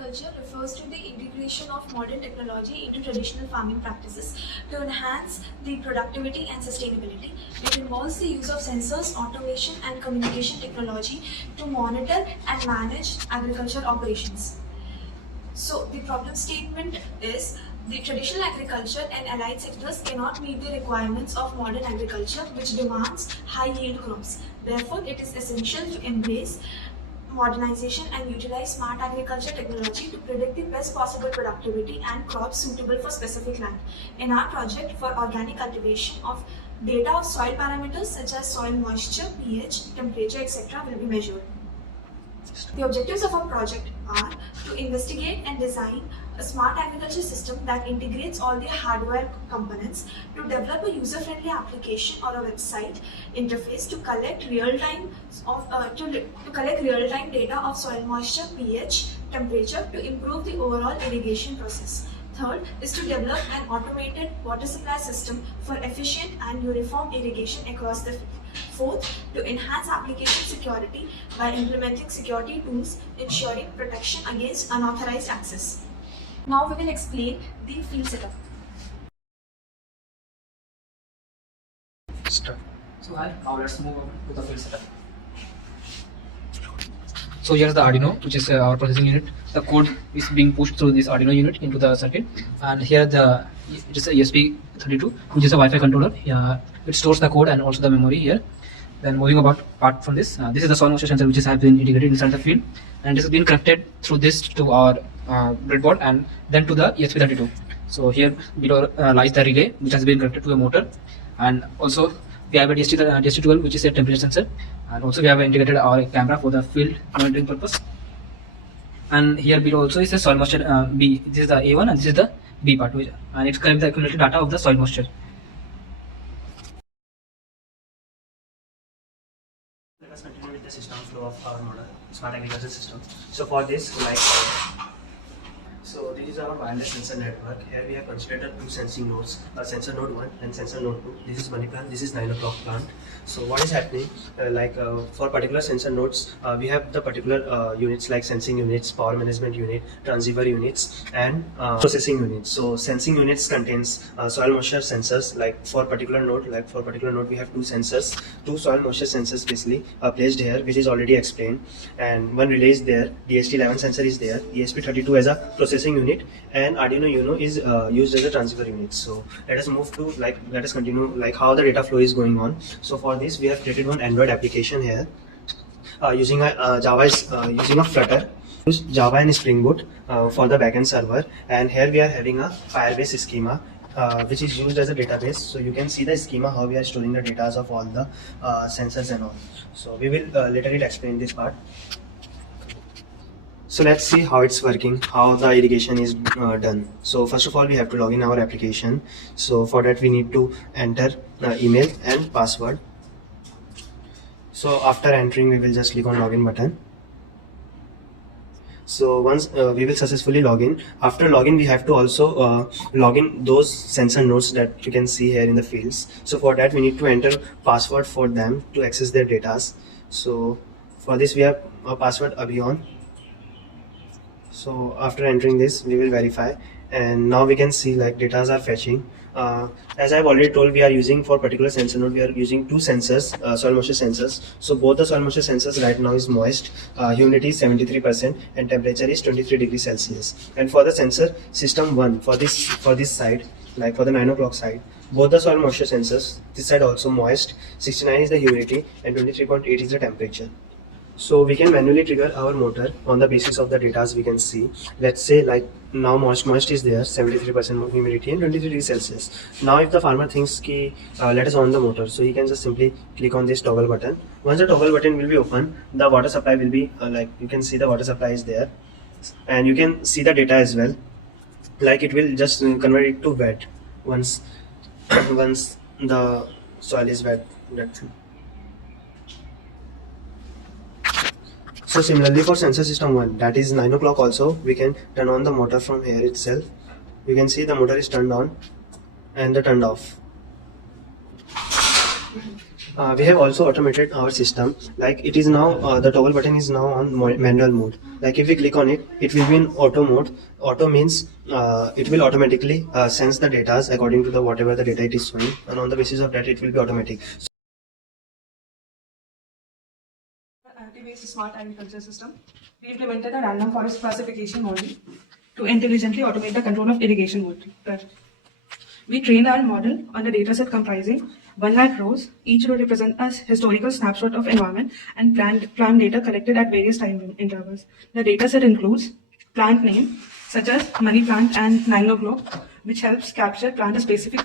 agriculture refers to the integration of modern technology into traditional farming practices to enhance the productivity and sustainability. It involves the use of sensors, automation and communication technology to monitor and manage agriculture operations. So the problem statement is the traditional agriculture and allied sectors cannot meet the requirements of modern agriculture, which demands high yield crops. Therefore, it is essential to embrace modernization and utilize smart agriculture technology to predict the best possible productivity and crops suitable for specific land. In our project for organic cultivation of data of soil parameters such as soil moisture, pH, temperature, etc. will be measured. The objectives of our project are to investigate and design a smart agriculture system that integrates all the hardware components, to develop a user-friendly application or a website interface to collect real-time data of soil moisture, pH, temperature to improve the overall irrigation process. Third is to develop an automated water supply system for efficient and uniform irrigation across the field. Fourth, to enhance application security by implementing security tools ensuring protection against unauthorized access. Now we will explain the field setup. So now let's move on to the field setup. So here's the Arduino, which is our processing unit. The code is being pushed through this Arduino unit into the circuit, and here it is a ESP32, which is a Wi-Fi controller. It stores the code and also the memory here. Then moving apart from this, this is the soil moisture sensor, which has been integrated inside the field, and this has been connected through this to our breadboard and then to the ESP32. So here below lies the relay, which has been connected to a motor, and also we have a DST12, which is a temperature sensor, and also we have integrated our camera for the field monitoring purpose. And here below also is the soil moisture B. This is the A1 and this is the B part, and it collects the accumulated data of the soil moisture. Let us continue with the system flow of our model, smart agriculture system. So for this, so this is our wireless sensor network. Here we have considered two sensing nodes, sensor node 1 and sensor node 2. This is money plant, this is 9 o'clock plant. So what is happening, for particular sensor nodes, we have the particular units like sensing units, power management unit, transceiver units and processing units. So sensing units contains soil moisture sensors. For particular node we have two sensors, two soil moisture sensors basically placed here, which is already explained, and one relay is there, DST11 sensor is there, ESP32 as a processing unit, and Arduino Uno is used as a transceiver unit. So let us move to let us continue how the data flow is going on. So for this we have created one Android application here using a using a Flutter, use Java and Spring Boot for the backend server, and here we are having a Firebase schema which is used as a database. So you can see the schema how we are storing the data of all the sensors and all. So we will later explain this part. So let's see how it's working, how the irrigation is done. So first of all, we have to log in our application. So for that we need to enter email and password. So after entering, we will just click on login button. So once we will successfully log in, after login we have to also log in those sensor nodes that you can see here in the fields. So for that we need to enter password for them to access their data. So for this we have a password Abhion. So after entering this we will verify, and now we can see data are fetching. As I've already told, we are using for particular sensor node, we are using two sensors, soil moisture sensors. So both the soil moisture sensors right now is moist, humidity is 73% and temperature is 23 degrees Celsius. And for the sensor system 1, for this side, for the 9 o'clock side, both the soil moisture sensors, this side also moist, 69 is the humidity and 23.8 is the temperature. So we can manually trigger our motor on the basis of the data we can see. Let's say now moist is there, 73% humidity and 23 degrees Celsius. Now if the farmer thinks let us on the motor, so he can just simply click on this toggle button. Once the toggle button will be open, the water supply will be you can see the water supply is there, and you can see the data as well. It will just convert it to wet once once the soil is wet. That's it. So similarly for sensor system 1, that is 9 o'clock also, we can turn on the motor from here itself. You can see the motor is turned on and turned off. We have also automated our system. Like it is now the toggle button is now on manual mode. Like if we click on it, it will be in auto mode. Auto means it will automatically sense the data according to the whatever the data it is showing, and on the basis of that it will be automatic. IoT-based smart agriculture system, we implemented a random forest classification model to intelligently automate the control of irrigation water. We trained our model on a dataset comprising 1 lakh rows. Each row represents a historical snapshot of environment and plant data collected at various time intervals. The dataset includes plant name such as money plant and Nilo globe, which helps capture plant-specific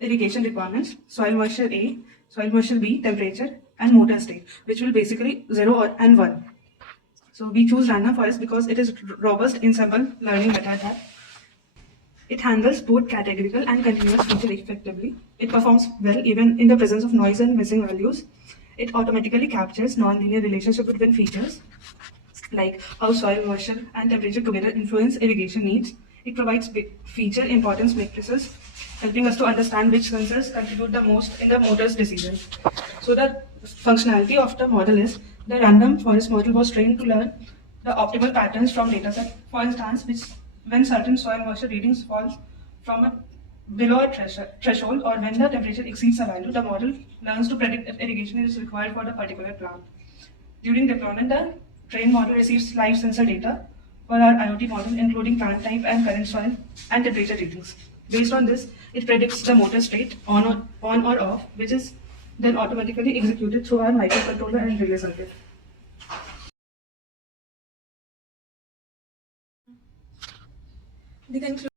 irrigation requirements, soil moisture A, soil moisture B, temperature, and motor state, which will basically 0 and 1. So we choose random forest because it is robust in simple learning method. It handles both categorical and continuous feature effectively. It performs well even in the presence of noise and missing values. It automatically captures non-linear relationship between features, like how soil moisture and temperature together influence irrigation needs. It provides feature importance matrices, helping us to understand which sensors contribute the most in the motor's decision. So the functionality of the model is the random forest model was trained to learn the optimal patterns from dataset. For instance, when certain soil moisture readings fall below a threshold, or when the temperature exceeds a value, the model learns to predict if irrigation is required for the particular plant. During deployment, the trained model receives live sensor data for our IoT model, including plant type and current soil and temperature readings. Based on this, it predicts the motor state on or off, which is then automatically executed through our microcontroller and relay circuit. The conclusion